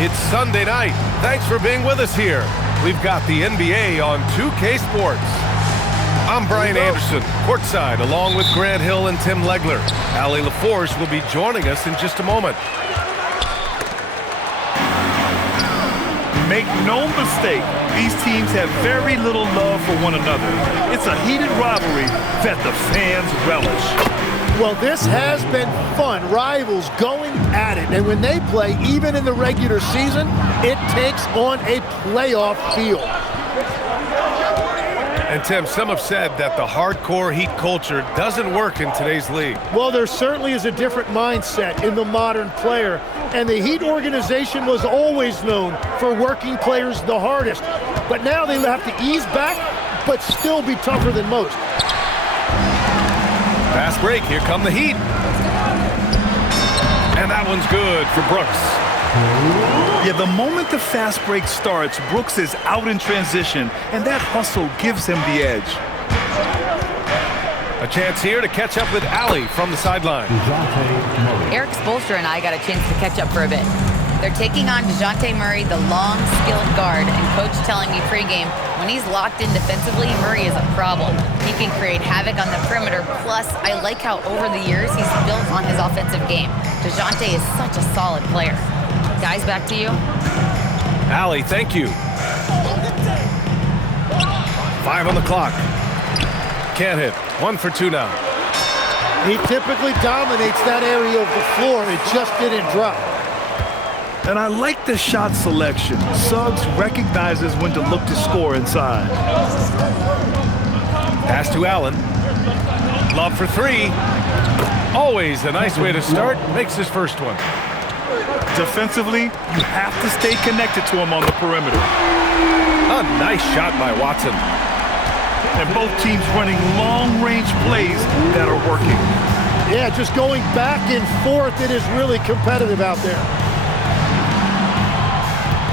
It's Sunday night. Thanks for being with us here. We've got the NBA on 2K Sports. I'm Brian Anderson, courtside, along with Grant Hill and Tim Legler. Allie LaForce will be joining us in just a moment. Make no mistake, these teams have very little love for one another. It's a heated rivalry that the fans relish. Well, this has been fun. Rivals going at it. And when they play, even in the regular season, it takes on a playoff feel. And Tim, some have said that the hardcore Heat culture doesn't work in today's league. Well, there certainly is a different mindset in the modern player. And the Heat organization was always known for working players the hardest. But now they have to ease back, but still be tougher than most. Fast break, here come the Heat. And that one's good for Brooks. Yeah, the moment the fast break starts, Brooks is out in transition, and that hustle gives him the edge. A chance here to catch up with Allie from the sideline. Eric Spoelstra and I got a chance to catch up for a bit. They're taking on DeJounte Murray, the long, skilled guard, and coach telling me pregame, when he's locked in defensively, Murray is a problem. He can create havoc on the perimeter, plus I like how over the years he's built on his offensive game. DeJounte is such a solid player. Guys, back to you. Allie, thank you. 5 on the clock. Can't hit. 1 for 2 now. He typically dominates that area of the floor. It just didn't drop. And I like the shot selection. Suggs recognizes when to look to score inside. Pass to Allen. Love for 3. Always a nice way to start. Makes his first one. Defensively, you have to stay connected to him on the perimeter. A nice shot by Watson. And both teams running long-range plays that are working. Yeah, just going back and forth. It is really competitive out there.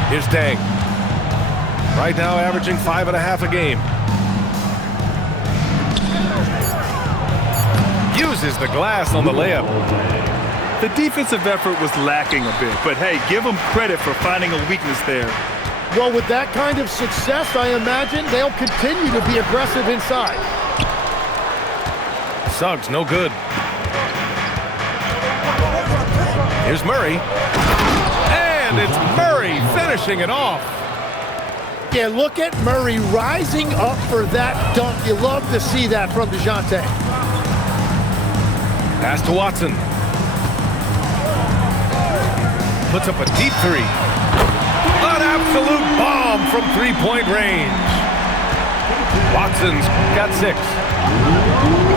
Here's Dang. Right now averaging 5.5 a game. Uses the glass on the layup. The defensive effort was lacking a bit, but hey, give them credit for finding a weakness there. Well, with that kind of success, I imagine they'll continue to be aggressive inside. Suggs, no good. Here's Murray. And it's Murray finishing it off. Yeah, look at Murray rising up for that dunk. You love to see that from DeJounte. Pass to Watson. Puts up a deep 3. An absolute bomb from three-point range. Watson's got 6.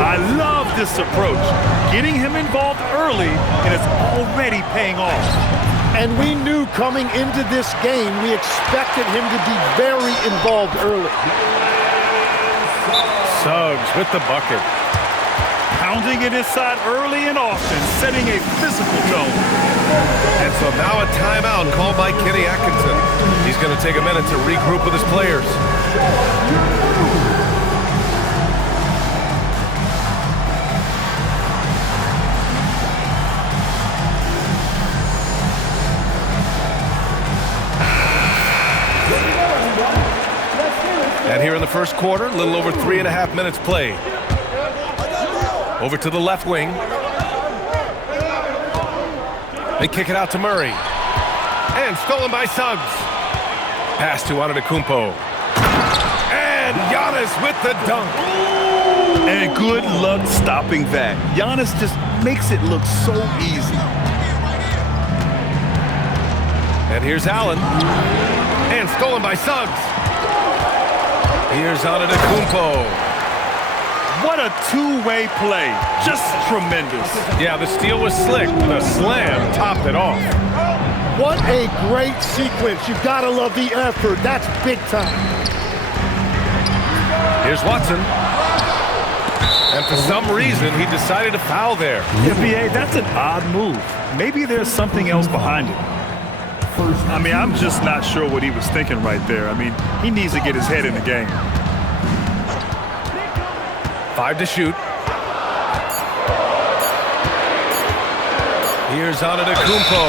I love this approach. Getting him involved early, and it's already paying off. And we knew coming into this game, we expected him to be very involved early. Suggs with the bucket. Pounding it inside early and often, setting a physical tone. And so now a timeout called by Kenny Atkinson. He's going to take a minute to regroup with his players. And here in the first quarter, a little over 3.5 minutes played. Over to the left wing. They kick it out to Murray. And stolen by Suggs. Pass to Antetokounmpo. And Giannis with the dunk. And good luck stopping that. Giannis just makes it look so easy. And here's Allen. And stolen by Suggs. Here's Antetokounmpo. What a two-way play. Just tremendous. Yeah, the steal was slick. The slam topped it off. What a great sequence. You've got to love the effort. That's big time. Here's Watson. And for some reason, he decided to foul there. NBA, that's an odd move. Maybe there's something else behind it. I mean, I'm just not sure what he was thinking right there. I mean, he needs to get his head in the game. 5 to shoot. Here's Antetokounmpo.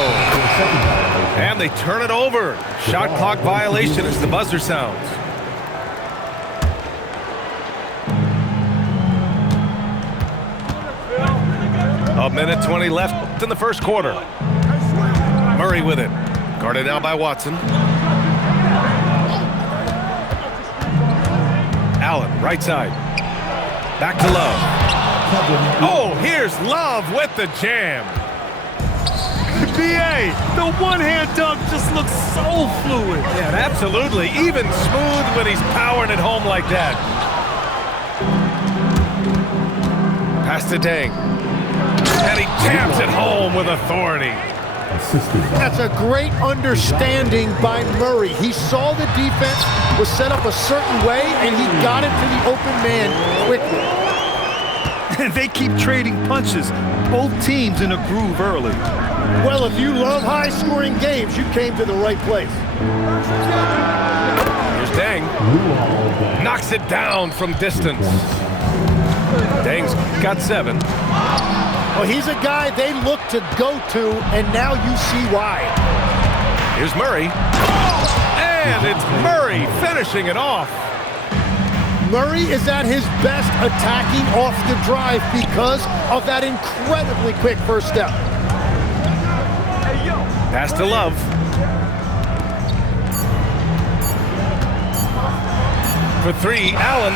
And And they turn it over. Shot clock violation as the buzzer sounds. A minute 20 left in the first quarter. Murray with it. Guarded now by Watson. Allen, right side. Back to Love. Oh, here's Love with the jam. BA, the one-hand dunk just looks so fluid. Yeah, absolutely. Even smooth when he's powering it home like that. Pass to Deng. And he jams it home with authority. That's a great understanding by Murray. He saw the defense was set up a certain way, and he got it to the open man quickly. And they keep trading punches. Both teams in a groove early. Well, if you love high-scoring games, you came to the right place. Here's Deng. Knocks it down from distance. Deng's got 7. Well, he's a guy they look to go to, and now you see why. Here's Murray. And it's Murray finishing it off. Murray is at his best attacking off the drive because of that incredibly quick first step. Pass to Love. For 3, Allen.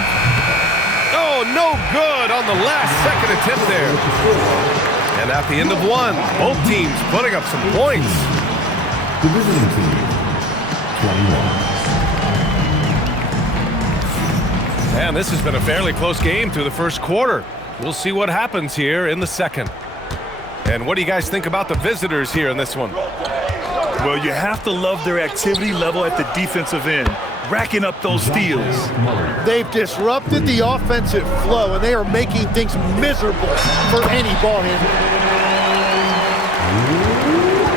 Oh, no good on the last second attempt there. And at the end of 1, both teams putting up some points. The visiting team, 21. And this has been a fairly close game through the first quarter. We'll see what happens here in the second. And what do you guys think about the visitors here in this one? Well, you have to love their activity level at the defensive end, racking up those steals. They've disrupted the offensive flow, and they are making things miserable for any ball handler.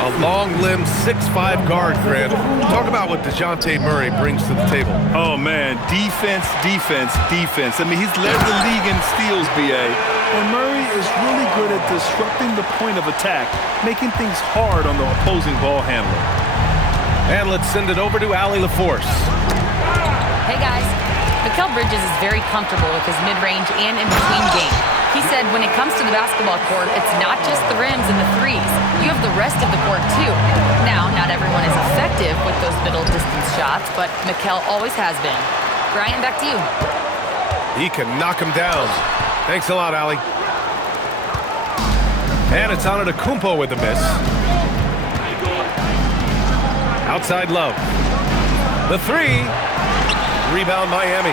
A long-limbed 6'5" guard, Grant. Talk about what DeJounte Murray brings to the table. Oh, man, defense, defense, defense. I mean, he's led the league in steals, BA. And Murray is really good at disrupting the point of attack, making things hard on the opposing ball handler. And let's send it over to Allie LaForce. Hey, guys. Mikal Bridges is very comfortable with his mid-range and in-between game. He said when it comes to the basketball court, it's not just the rims and the threes. You have the rest of the court, too. Now, not everyone is effective with those middle-distance shots, but Mikal always has been. Brian, back to you. He can knock him down. Thanks a lot, Allie. And it's Antetokounmpo with the miss. Outside Love. The 3. Rebound Miami.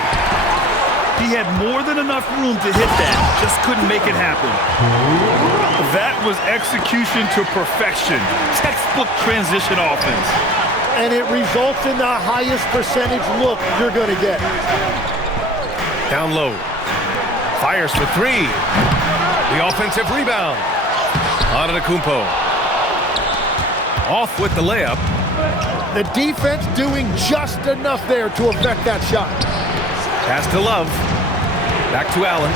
He had more than enough room to hit that, just couldn't make it happen. That was execution to perfection. Textbook transition offense. And it results in the highest percentage look you're going to get. Down low. Fires for 3. The offensive rebound. Antetokounmpo. Off with the layup. The defense doing just enough there to affect that shot. Pass to Love. Back to Allen.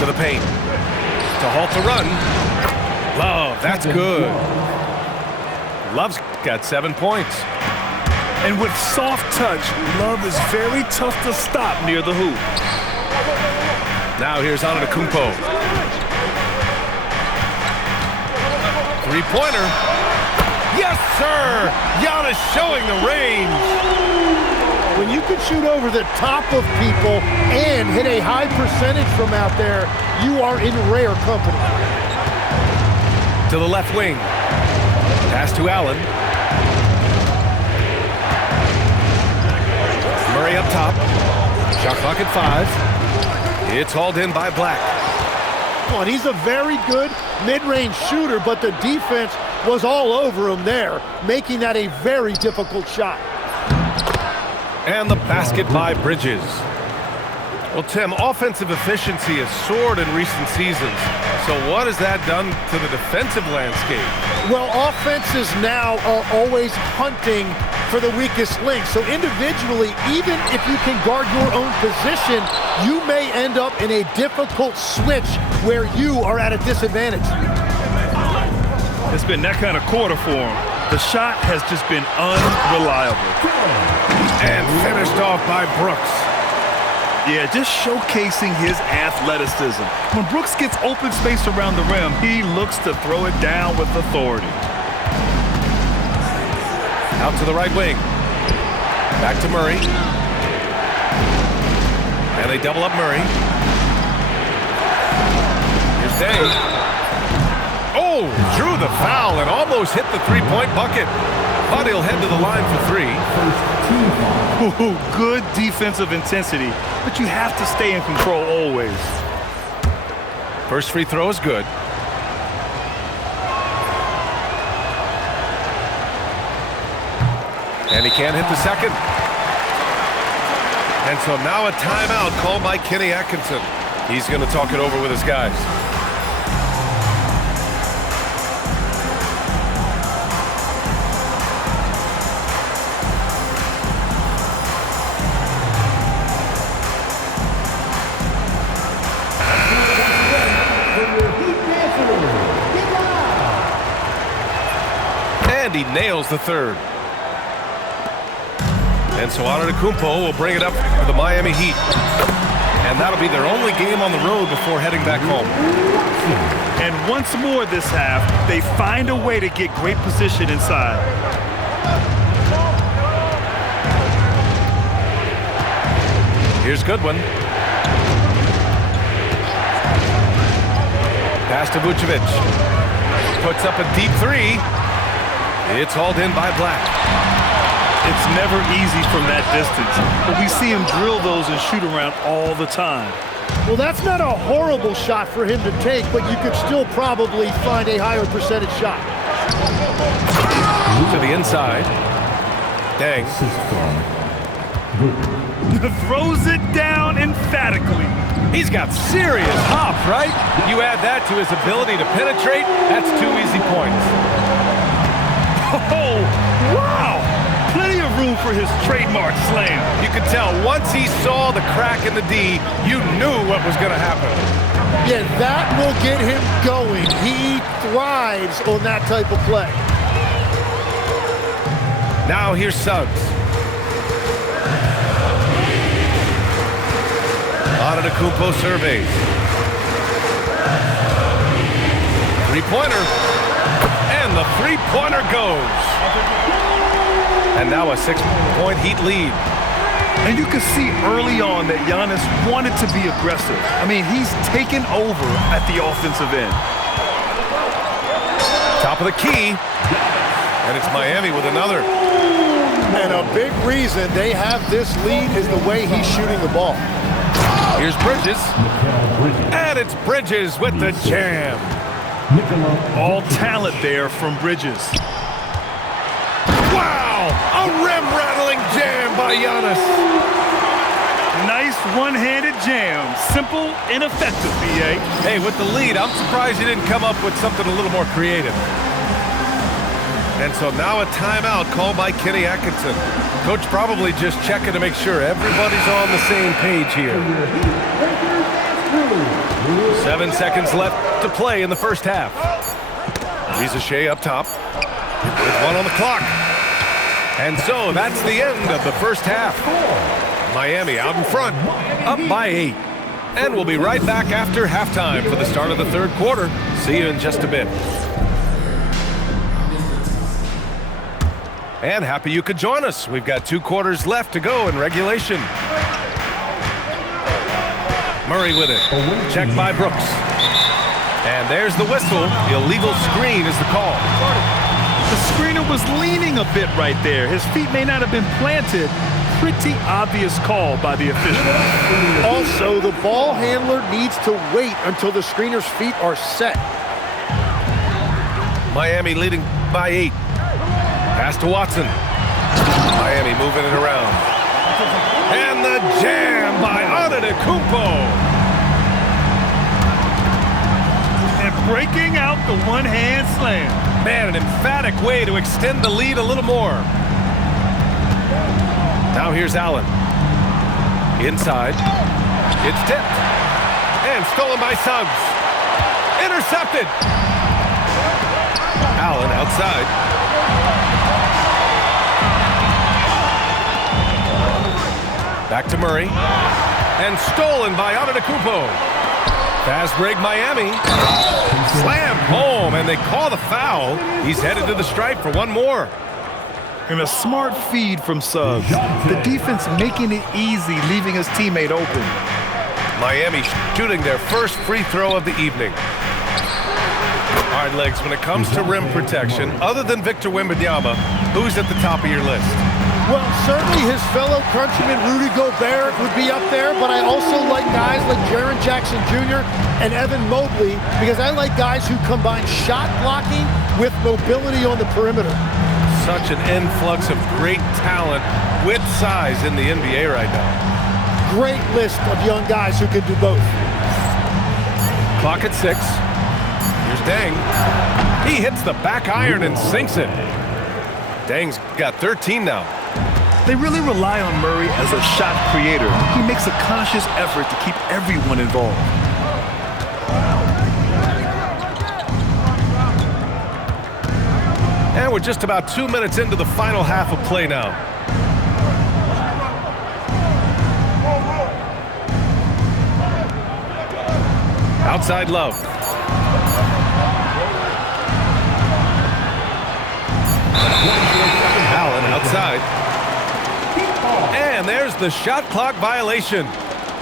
To the paint. To halt the run. Love, that's good. Love's got 7 points. And with soft touch, Love is very tough to stop near the hoop. Now here's Antetokounmpo. Three-pointer. Yes, sir! Giannis showing the range. When you can shoot over the top of people and hit a high percentage from out there, you are in rare company. To the left wing. Pass to Allen. Murray up top. Shot clock at 5. It's hauled in by Black. Well, and he's a very good mid-range shooter, but the defense was all over him there, making that a very difficult shot. And the basket by Bridges. Well, Tim, offensive efficiency has soared in recent seasons. So what has that done to the defensive landscape? Well, offenses now are always hunting for the weakest link. So individually, even if you can guard your own position, you may end up in a difficult switch where you are at a disadvantage. It's been that kind of quarter for him. The shot has just been unreliable. And finished off by Brooks. Yeah, just showcasing his athleticism. When Brooks gets open space around the rim, he looks to throw it down with authority. Out to the right wing. Back to Murray. And they double up Murray. Here's Day. Oh, drew the foul and almost hit the three-point bucket. But he'll head to the line for three. Ooh, good defensive intensity, but you have to stay in control always. First free throw is good. And he can't hit the second. And so now a timeout called by Kenny Atkinson. He's going to talk it over with his guys. And he nails the third. And so Antetokounmpo will bring it up for the Miami Heat. And that'll be their only game on the road before heading back home. And once more this half, they find a way to get great position inside. Here's Goodwin. Pass to Vucevic. Puts up a deep three. It's hauled in by Black. It's never easy from that distance, but we see him drill those and shoot around all the time. Well, that's not a horrible shot for him to take, but you could still probably find a higher percentage shot. To the inside. Dang. Throws it down emphatically. He's got serious hop, right? You add that to his ability to penetrate, that's 2 easy points. Oh, wow! Plenty of room for his trademark slam. You could tell once he saw the crack in the D, you knew what was going to happen. Yeah, that will get him going. He thrives on that type of play. Now here's Suggs. Antetokounmpo surveys. Three-pointer. And the three-pointer goes. And now a 6-point Heat lead. And you can see early on that Giannis wanted to be aggressive. I mean, he's taken over at the offensive end. Top of the key. And it's Miami with another. And a big reason they have this lead is the way he's shooting the ball. Here's Bridges. And it's Bridges with the jam. All talent there from Bridges. Wow! A rim-rattling jam by Giannis. Nice one-handed jam. Simple and effective, B.A. Hey, with the lead, I'm surprised he didn't come up with something a little more creative. And so now a timeout called by Kenny Atkinson. Coach probably just checking to make sure everybody's on the same page here. 7 seconds left to play in the first half. Rizachet up top with 1 on the clock. And so that's the end of the first half. Miami out in front, up by 8. And we'll be right back after halftime for the start of the third quarter. See you in just a bit. And happy you could join us. We've got 2 quarters left to go in regulation. Murray with it. Checked by Brooks. And there's the whistle. Illegal screen is the call. The screener was leaning a bit right there. His feet may not have been planted. Pretty obvious call by the official. Also, the ball handler needs to wait until the screener's feet are set. Miami leading by 8. Pass to Watson. Miami moving it around. And the jam by Antetokounmpo. And breaking out the one-hand slam. Man, an emphatic way to extend the lead a little more. Now here's Allen. Inside. It's tipped. And stolen by Suggs. Intercepted. Allen outside. Back to Murray. And stolen by Antetokounmpo. Fast break Miami. Slammed home, and they call the foul. He's headed to the stripe for one more. And a smart feed from Suggs. The defense making it easy, leaving his teammate open. Miami shooting their first free throw of the evening. Hard legs when it comes to rim protection. Other than Victor Wembanyama, who's at the top of your list? Well, certainly his fellow countryman Rudy Gobert would be up there, but I also like guys like Jaren Jackson Jr. and Evan Mobley because I like guys who combine shot blocking with mobility on the perimeter. Such an influx of great talent with size in the NBA right now. Great list of young guys who can do both. Clock at 6. Here's Deng. He hits the back iron and sinks it. Deng's got 13 now. They really rely on Murray as a shot creator. He makes a conscious effort to keep everyone involved. And we're just about 2 minutes into the final half of play now. Outside Love. Allen outside. And there's the shot clock violation.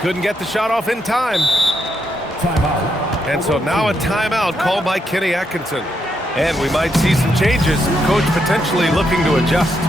Couldn't get the shot off in time. Timeout. And so now a timeout called by Kenny Atkinson. And we might see some changes. Coach potentially looking to adjust.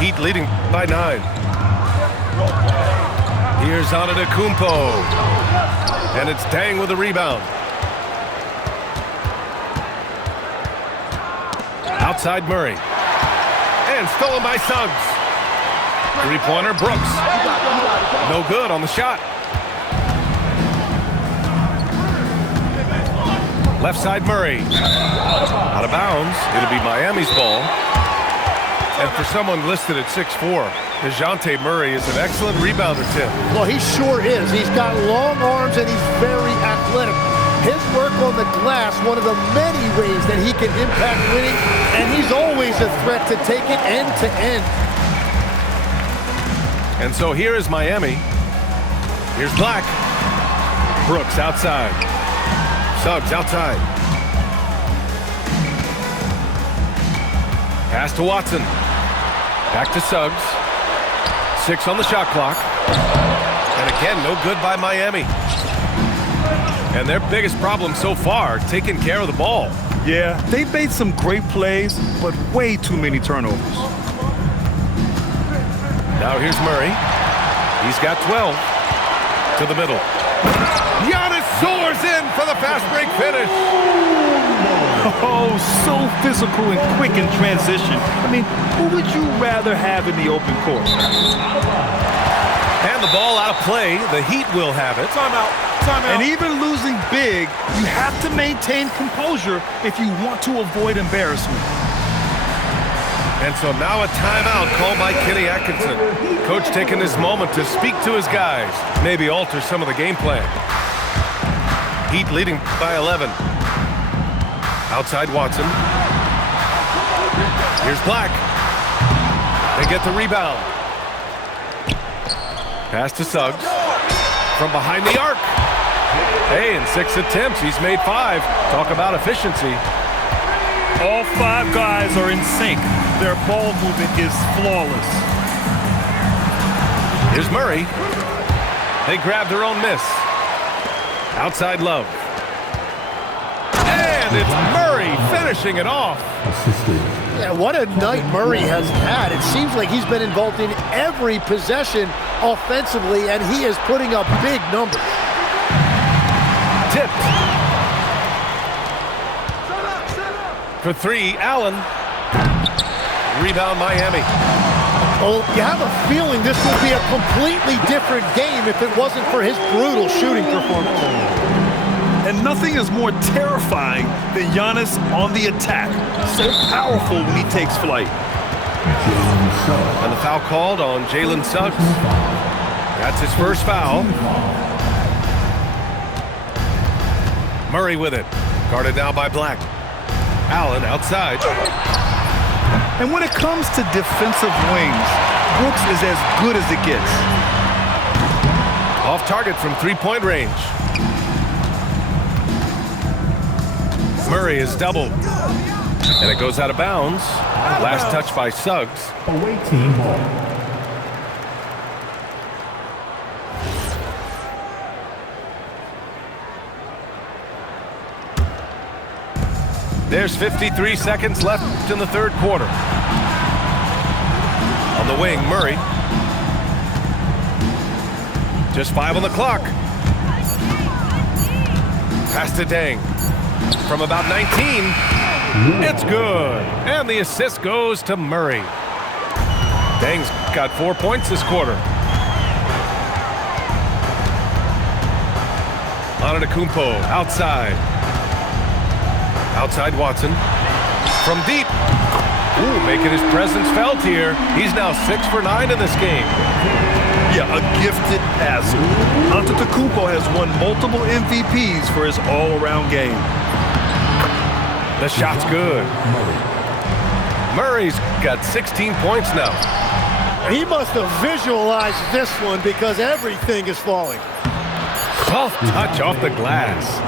Heat leading by 9. Here's Antetokounmpo. And it's Deng with the rebound. Outside Murray. And stolen by Suggs. Three-pointer Brooks. No good on the shot. Left side Murray. Out of bounds. It'll be Miami's ball. And for someone listed at 6'4", DeJounte Murray is an excellent rebounder, Tim. Well, he sure is. He's got long arms and he's very athletic. His work on the glass, one of the many ways that he can impact winning, and he's always a threat to take it end to end. And so here is Miami. Here's Black. Brooks outside. Suggs outside. Pass to Watson. Back to Suggs. 6 on the shot clock. And again, no good by Miami. And their biggest problem so far, taking care of the ball. Yeah, they've made some great plays, but way too many turnovers. Now here's Murray. He's got 12. To the middle. Giannis soars in for the fast break finish. Oh, so physical and quick in transition. I mean, who would you rather have in the open court? And the ball out of play. The Heat will have it. Timeout. And even losing big, you have to maintain composure if you want to avoid embarrassment. And so now a timeout called by Kenny Atkinson. Coach taking this moment to speak to his guys. Maybe alter some of the game plan. Heat leading by 11. Outside Watson. Here's Black. They get the rebound. Pass to Suggs. From behind the arc. Hey, in 6 attempts, he's made 5. Talk about efficiency. All 5 guys are in sync. Their ball movement is flawless. Here's Murray. They grab their own miss. Outside Love. And it's Murray finishing it off. Yeah, what a night Murray has had. It seems like he's been involved in every possession offensively, and he is putting up big numbers. Tipped. For 3, Allen. Rebound, Miami. Well, you have a feeling this would be a completely different game if it wasn't for his brutal shooting performance. And nothing is more terrifying than Giannis on the attack. So powerful when he takes flight. And the foul called on Jalen Suggs. That's his first foul. Murray with it. Guarded now by Black. Allen outside. And when it comes to defensive wings, Brooks is as good as it gets. Off target from 3-point range. Murray is doubled. And it goes out of bounds. Last touch by Suggs. Away team ball. There's 53 seconds left in the third quarter. On the wing, Murray. Just 5 on the clock. Pass to Dang. From about 19. It's good. And the assist goes to Murray. Dang's got 4 points this quarter. Antetokounmpo outside. Outside Watson. From deep. Ooh, making his presence felt here. He's now 6 for 9 in this game. Yeah, a gifted passer. Antetokounmpo has won multiple MVPs for his all-around game. The shot's good. Murray's got 16 points now. He must have visualized this one because everything is falling. Soft touch off the glass.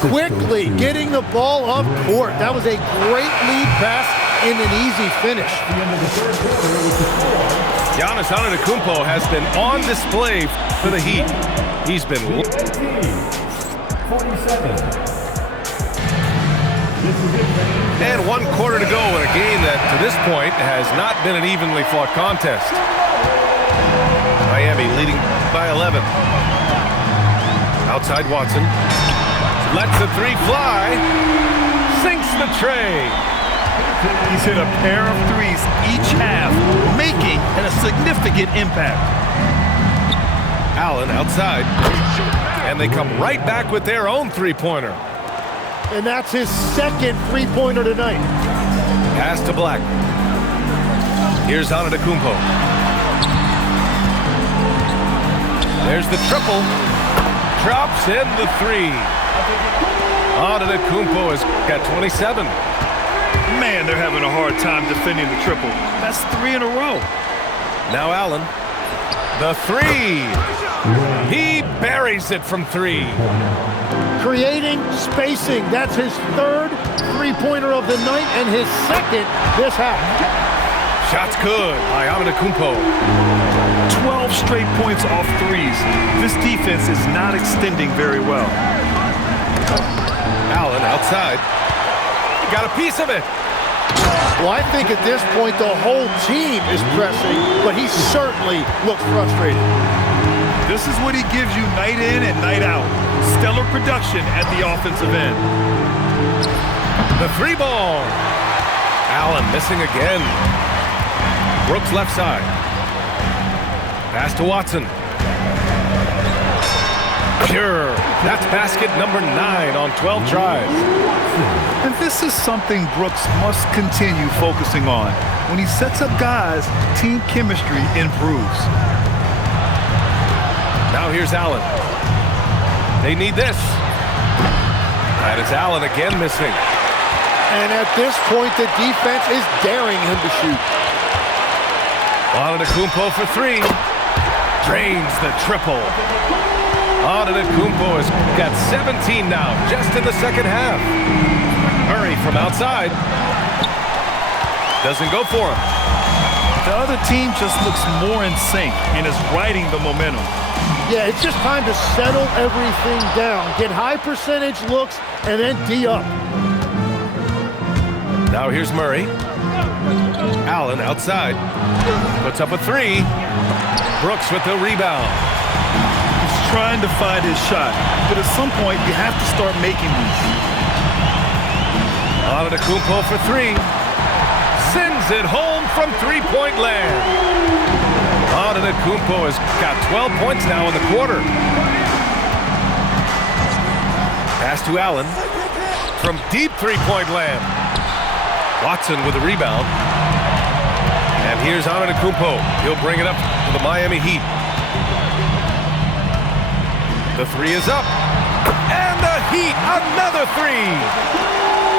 Quickly getting the ball up court. That was a great lead pass in an easy finish. Giannis Antetokounmpo has been on display for the Heat. He's been... 47. And 1 quarter to go in a game that, to this point, has not been an evenly fought contest. Miami leading by 11. Outside Watson. Lets the 3 fly. Sinks the tray. He's hit a pair of 3s each half, making a significant impact. Allen outside. And they come right back with their own 3-pointer. And that's his second 3-pointer tonight. Pass to Black. Here's Antetokounmpo. There's the triple. Drops in the 3. Antetokounmpo has got 27. Man, they're having a hard time defending the triple. That's 3 in a row. Now Allen. The 3. He buries it from 3. Creating spacing. That's his third 3-pointer of the night and his second this half. Shot's good by Antetokounmpo. 12 straight points off 3s. This defense is not extending very well. Allen outside. Got a piece of it. Well, I think at this point the whole team is pressing, but he certainly looks frustrated. This is what he gives you night in and night out. Stellar production at the offensive end. The 3-ball. Allen missing again. Brooks left side. Pass to Watson. Pure. That's basket number 9 on 12 tries. And this is something Brooks must continue focusing on. When he sets up guys, team chemistry improves. Now here's Allen. They need this. And it's Allen again missing. And at this point, the defense is daring him to shoot. Antetokounmpo for three. Drains the triple. Antetokounmpo has got 17 now, just in the second half. Murray from outside. Doesn't go for him. The other team just looks more in sync and is riding the momentum. Yeah, it's just time to settle everything down. Get high percentage looks and then D up. Now here's Murray. Allen outside. Puts up a three. Brooks with the rebound. He's trying to find his shot, but at some point you have to start making these. Antetokounmpo for three. Sends it home from three-point land. Antetokounmpo has got 12 points now in the quarter. Pass to Allen from deep three-point land. Watson with the rebound. And here's Antetokounmpo. He'll bring it up to the Miami Heat. The three is up. And the Heat, another three.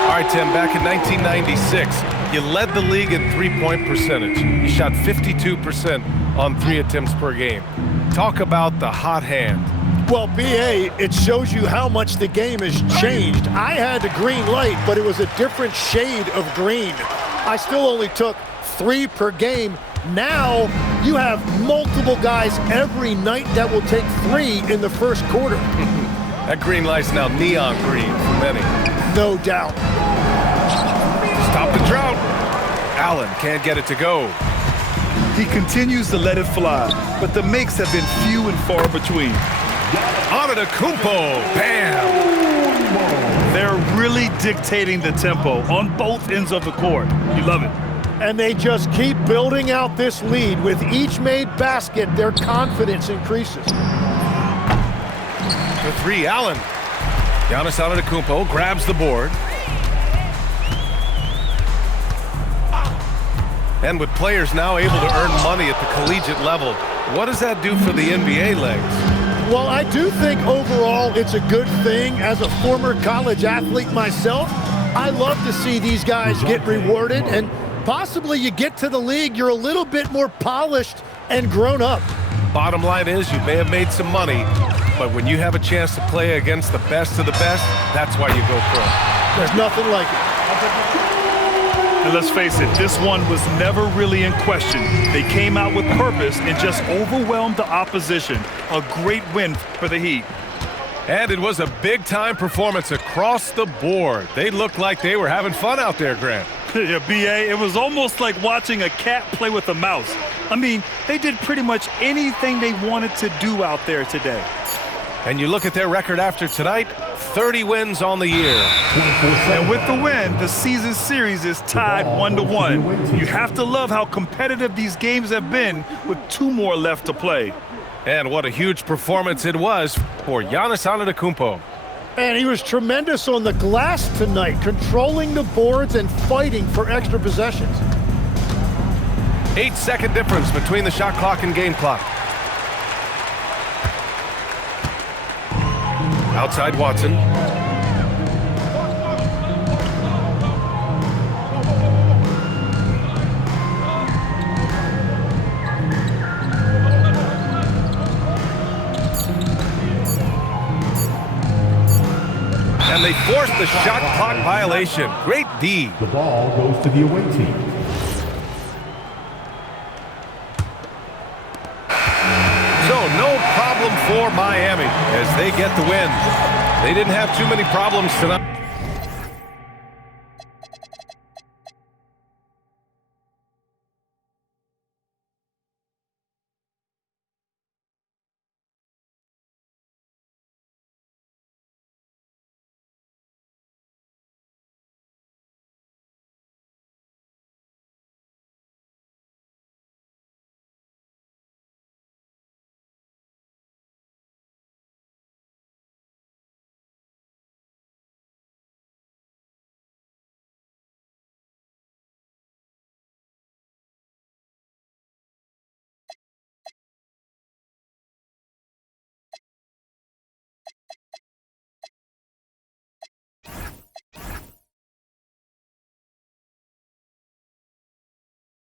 All right, Tim, back in 1996, you led the league in three-point percentage. You shot 52% on 3 attempts per game. Talk about the hot hand. Well, B.A., it shows you how much the game has changed. I had the green light, but it was a different shade of green. I still only took 3 per game. Now you have multiple guys every night that will take 3 in the first quarter. That green light's now neon green for many. No doubt. Stop the drought. Allen can't get it to go. He continues to let it fly, but the makes have been few and far between. Antetokounmpo, bam! They're really dictating the tempo on both ends of the court. You love it. And they just keep building out this lead. With each made basket, their confidence increases. For three, Allen. Giannis Antetokounmpo grabs the board. And with players now able to earn money at the collegiate level, what does that do for the NBA legs? Well, I do think overall it's a good thing. As a former college athlete myself, I love to see these guys get rewarded, and possibly you get to the league, you're a little bit more polished and grown up. Bottom line is you may have made some money, but when you have a chance to play against the best of the best, that's why you go pro. There's nothing like it. And let's face it, this one was never really in question. They came out with purpose and just overwhelmed the opposition. A great win for the Heat. And it was a big-time performance across the board. They looked like they were having fun out there, Grant. Yeah, B.A., it was almost like watching a cat play with a mouse. I mean, they did pretty much anything they wanted to do out there today. And you look at their record after tonight, 30 wins on the year. And with the win, the season series is tied 1-1. You have to love how competitive these games have been with 2 more left to play. And what a huge performance it was for Giannis Antetokounmpo. And he was tremendous on the glass tonight, controlling the boards and fighting for extra possessions. 8-second difference between the shot clock and game clock. Outside Watson. And they forced the shot clock violation. Great D. The ball goes to the away team. So no problem for Miami as they get the win. They didn't have too many problems tonight.